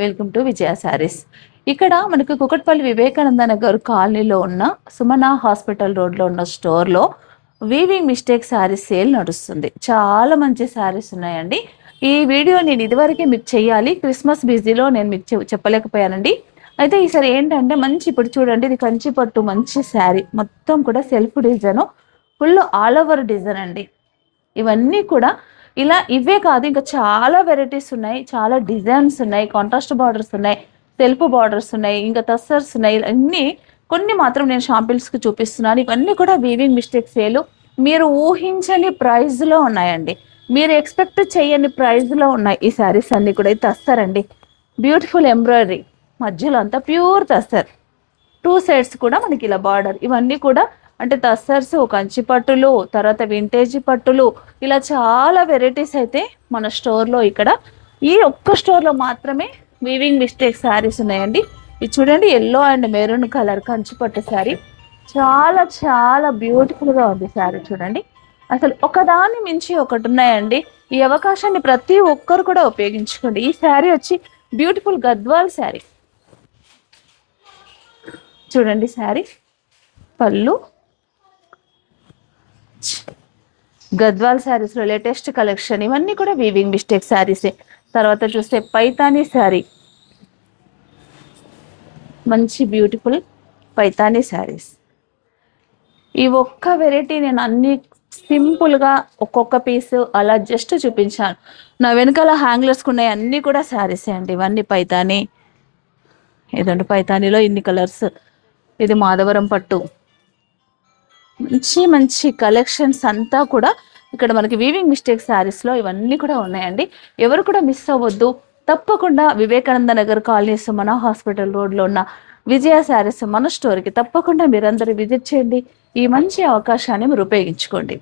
Welcome to విజయ శారీస్. ఇక్కడ మనకు కుకట్పల్లి వివేకానంద నగర్ కాలనీలో ఉన్న సుమన హాస్పిటల్ రోడ్లో ఉన్న స్టోర్లో వీవింగ్ మిస్టేక్ శారీస్ సేల్ నడుస్తుంది. చాలా మంచి శారీస్ ఉన్నాయండి. ఈ వీడియో నేను ఇదివరకే మీకు చేయాలి, క్రిస్మస్ బిజీలో నేను మీకు చెప్పలేకపోయానండి. అయితే ఈసారి ఏంటంటే మంచి, ఇప్పుడు చూడండి, ఇది కంచి పట్టు మంచి శారీ, మొత్తం కూడా self design, full all over design అండి. ఇవన్నీ కూడా ఇలా ఇవే కాదు, ఇంకా చాలా వెరైటీస్ ఉన్నాయి, చాలా డిజైన్స్ ఉన్నాయి, కాంట్రాస్ట్ బార్డర్స్ ఉన్నాయి, సెల్ఫ్ బార్డర్స్ ఉన్నాయి, ఇంకా టస్సర్స్ ఉన్నాయి. అన్నీ కొన్ని మాత్రం నేను షాంపిల్స్కి చూపిస్తున్నాను. ఇవన్నీ కూడా వీవింగ్ మిస్టేక్ సేలు. మీరు ఊహించని ప్రైస్లో ఉన్నాయండి, మీరు ఎక్స్పెక్ట్ చేయని ప్రైస్లో ఉన్నాయి ఈ శారీస్ అన్నీ కూడా. ఇది తస్తారండి, బ్యూటిఫుల్ ఎంబ్రాయిడరీ, మధ్యలో అంతా ప్యూర్ తస్తర్, 2 సైడ్స్ కూడా మనకి ఇలా బార్డర్. ఇవన్నీ కూడా అంటే తస్సర్స్, కంచి పట్టులు, తర్వాత వింటేజ్ పట్టులు, ఇలా చాలా వెరైటీస్ అయితే మన స్టోర్లో, ఇక్కడ ఈ ఒక్క స్టోర్లో మాత్రమే వీవింగ్ మిస్టేక్ శారీస్ ఉన్నాయండి. ఇది చూడండి, yellow and maroon colour Kanchi పట్టు శారీ, చాలా చాలా బ్యూటిఫుల్గా ఉంది శారీ. చూడండి, అసలు ఒకదాన్ని మించి ఒకటి ఉన్నాయండి. ఈ అవకాశాన్ని ప్రతి ఒక్కరు కూడా ఉపయోగించుకోండి. ఈ శారీ వచ్చి బ్యూటిఫుల్ గద్వాల్ శారీ. చూడండి శారీ పళ్ళు, గద్వాల్ శారీస్లో లేటెస్ట్ కలెక్షన్, ఇవన్నీ కూడా వీవింగ్ మిస్టేక్ శారీసే. తర్వాత చూస్తే పైతానీ శారీ, మంచి బ్యూటిఫుల్ పైతానీ శారీస్. ఈ ఒక్క వెరైటీ నేను అన్ని సింపుల్గా ఒక్కొక్క పీస్ అలా జస్ట్ చూపించాను. నా వెనకాల హ్యాంగ్లర్స్కి ఉన్నాయి, అన్నీ కూడా శారీసే అండి. ఇవన్నీ పైతానీ, ఏదంటే పైతానీలో ఇన్ని కలర్స్. ఇది మాధవరం పట్టు, మంచి మంచి కలెక్షన్స్ అంతా కూడా ఇక్కడ మనకి వీవింగ్ మిస్టేక్ శారీస్లో ఇవన్నీ కూడా ఉన్నాయండి. ఎవరు కూడా మిస్ అవ్వద్దు. తప్పకుండా వివేకానంద నగర్ కాలనీ సుమన హాస్పిటల్ రోడ్లో ఉన్న విజయ శారీస్ మన స్టోర్కి తప్పకుండా మీరందరూ విజిట్ చేయండి. ఈ మంచి అవకాశాన్ని మీరు ఉపయోగించుకోండి.